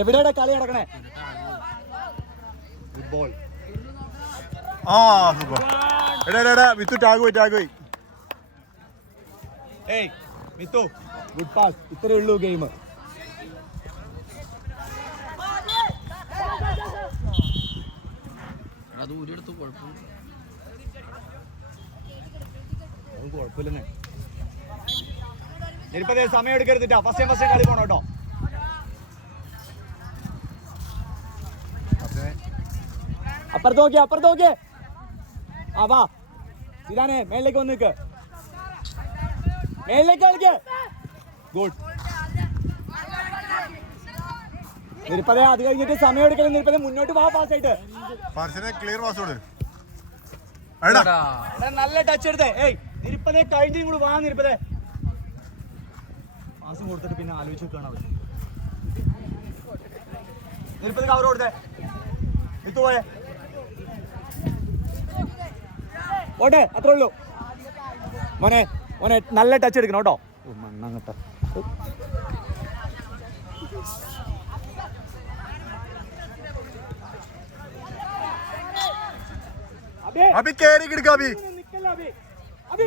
എവിടെയാണ് കളി നടക്കണേ? മിത്തു ടാഗ് പോയി. ഏയ് മിത്തു ഗുഡ് പാസ്. ഇത്രേ ഉള്ളൂ ഗെയിം. അത് ഊരിയെടുത്ത് കുഴപ്പമില്ലെന്നേ. ഇനിയിപ്പോ സമയം എടുക്കരുതിട്ടാ. ഫസ്റ്റ് കളി പോണോ കേട്ടോ. അപ്പുറത്ത് നോക്കിയേ. ആ വാ സിദാനെ, മേളിലേക്ക് വന്ന് നിൽക്ക്. മേളിലേക്ക് കളിക്ക്. ഗുഡ്. നിരുപ്പതേ അത് കഴിഞ്ഞിട്ട് സമയം എടുക്കണം. നിരുപ്പതേ മുന്നോട്ട് വാ. പാസ്സായിട്ട് നല്ല ടച്ച് എടുത്തേ. ഏയ് നിരുപ്പതേ കഴിഞ്ഞും കൂടി വാ. നിരുപ്പതേ പാസ് കൊടുത്തിട്ട് പിന്നെ ആലോചിച്ച് നോക്കണം. നിരുപ്പതേ കവർ കൊടുത്തേ. പോയെ ഓട്ടെ, അത്രേ ഉള്ളൂ. മോനെ നല്ല ടച്ച് എടുക്കണം കേട്ടോ. മണ്ണങ്ങട്ട അബി കേറി കിടക്കാം. അബി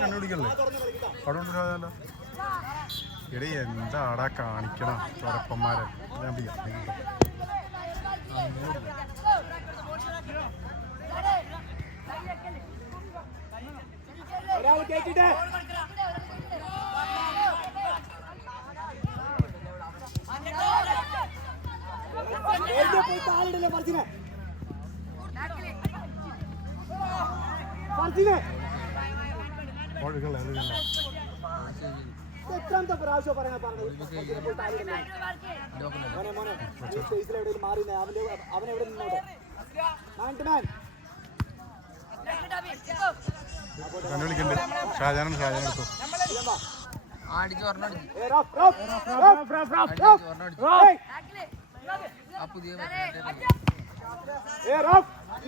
കണ്ടുപിടിക്കല്ലേ അവിടെ എടീ എന്താടാ കാണിക്കണം ചൊരപ്പന്മാരെ. എത്രാമത്തെ പ്രാവശ്യം പറയാൻ മാറി അവനെവിടെ നിന്നോട്ടെ.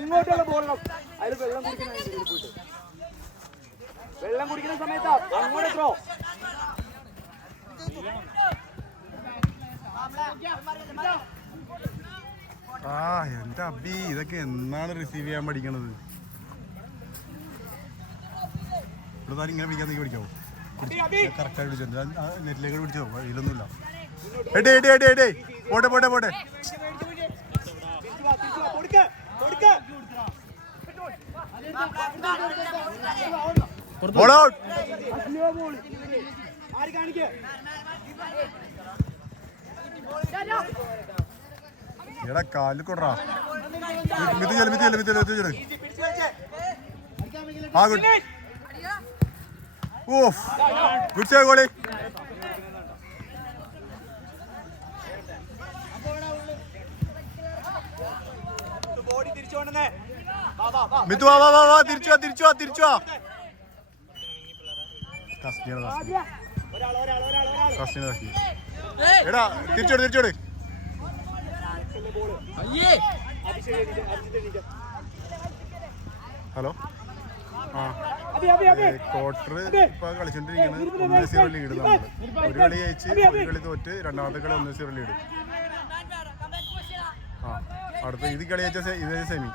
ഇങ്ങോട്ടുള്ള ബോളണം. അതിൽ വെള്ളം കുടിക്കുന്ന സമയത്താ അങ്ങോട്ട് ത്രോ. എന്റെ അബി ഇതൊക്കെ എന്നാണ് റിസീവ് ചെയ്യാൻ പഠിക്കണത്? ഇവിടെ ഇങ്ങനെ പിടിക്കാൻ പഠിക്കാവോ? കറക്റ്റായിട്ട് പിടിച്ചോ. നെറ്റിലേക്ക് പിടിച്ചോ. ഇതിലൊന്നുമില്ല. പോട്ടെ. എടാ കാലിൽ കൊടാ. ആ good. Of good save goalie. Mithu വാ തിരിച്ചു വാ. എടാ തിരിച്ചോട്. ഹലോ. ക്വാർട്ടർ ഇപ്പൊ കളിച്ചോണ്ടിരിക്കുന്നത് 1-0 ലീഡ്. നമ്മൾ ഒരു കളി ജയിച്ച് ഒരു കളി തോറ്റ്, രണ്ടാമത്തെ കളി 1-0 ലീഡ്. അടുത്ത ഇത് കളി ജയിച്ച ഇതേ സെമി.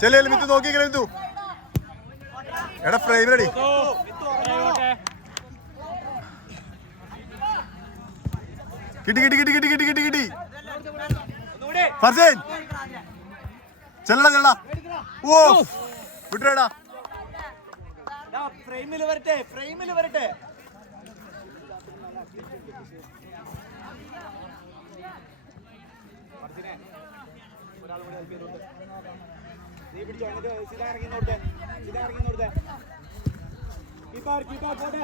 ചെല്ലു മിത്തു നോക്കിക്കല മിത്തു. എടാ ഫ്രെയിം റെഡി. കിട്ടി ഫർസേൻ ചെല്ലടാ. ഓ വിട്ടേടാ. ഫ്രെയിമിൽ വരട്ടെ. നീ പിടിച്ചോ. എന്നിട്ട് സിദാ ഇറങ്ങി നോട്ടെ. കീപ്പർ പോട്ടെ.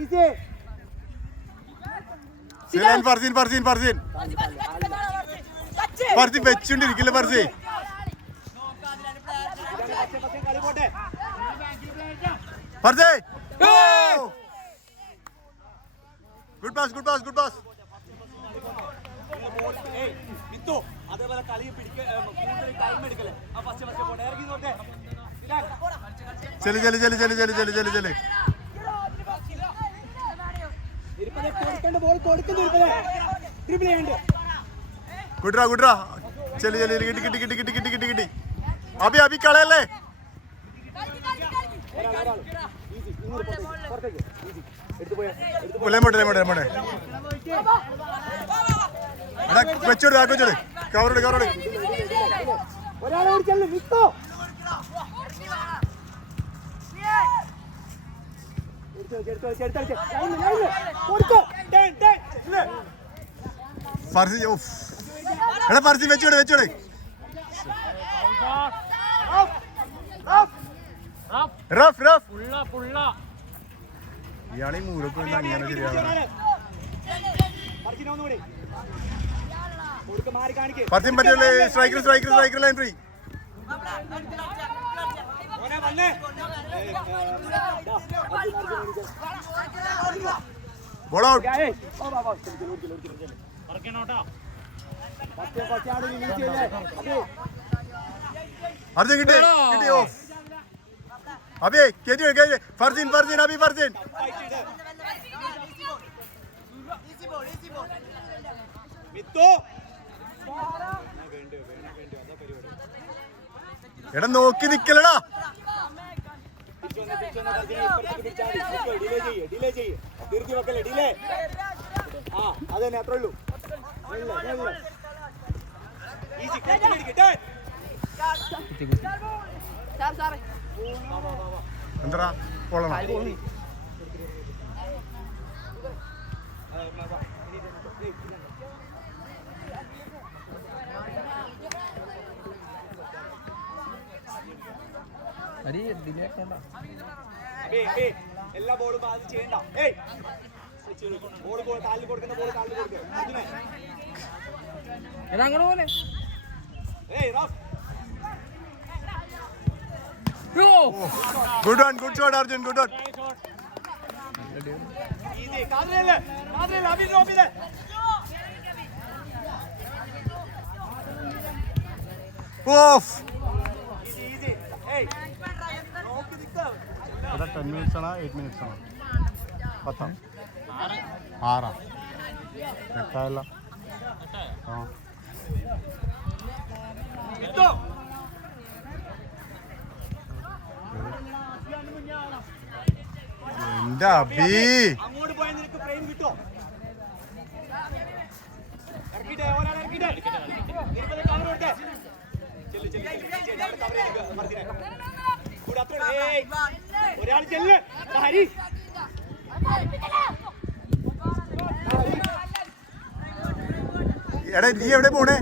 ഈസി. ഫർസീൻ ഫർസീൻ ഫർസീൻ ഫർസീൻ വെച്ചോണ്ടിരിക്കില്ല Farsi. Farsi good pass good pass good pass. അതേപോലെ കളി കൂടുതൽ ടൈം എടുക്കല്ലേ. ചെല് ചെല് ചെല് ചെല് ചെല് ചെല് ചെല് ചെല്. ഗുഡ്രാ ഗുഡ്രാ ചെല് ചെല് കിട്ടി കിട്ടി കിട്ടി കിട്ടി കിട്ടി കിട്ടി കിട്ടി. അബി അബി കളയല്ലേ. വെച്ചോട് വെച്ചോട് കവറോട് കവറോട്. ഫർസി എടാ ഫർസി വെച്ചോട് വെച്ചോട്. റഫ് റഫ് ഇയാളെ മൂലക്ക് അങ്ങനെ ശരിയാകണം. Farzin പറ്റിയല്ലേ. Striker striker striker line free. Ball out. Arjun കിട്ടി കിട്ടി. ഓഫ് അബി കേറ്റി കേറ്റി. ഫർസിൻ ഫർസിൻ അബി ഫർസിൻ. എടാ നോക്കി നിക്കലടാ. അതന്നെ അത്രേ ഉള്ളൂ. എന്താ പോളണോ? എല്ലാ ബോളും ബാധ ചെയ്യണ്ട. ബോള് കാലിൽ കൊടുക്കുന്ന ബോള് കാലിൽ കൊടുക്കുക. Good one good shot Arjun good one. Of. 10 minutes ആണോ 8 minutes ആണോ? 10 6 8 ആ എന്റെ അബി അങ്ങോട്ട് പോയാൽ നിനക്ക് ഫ്രെയിം കിട്ടോ? ഒരാൾ ചെല്ല് ഹരി. എടാ നീ എവിടെ പോണേ?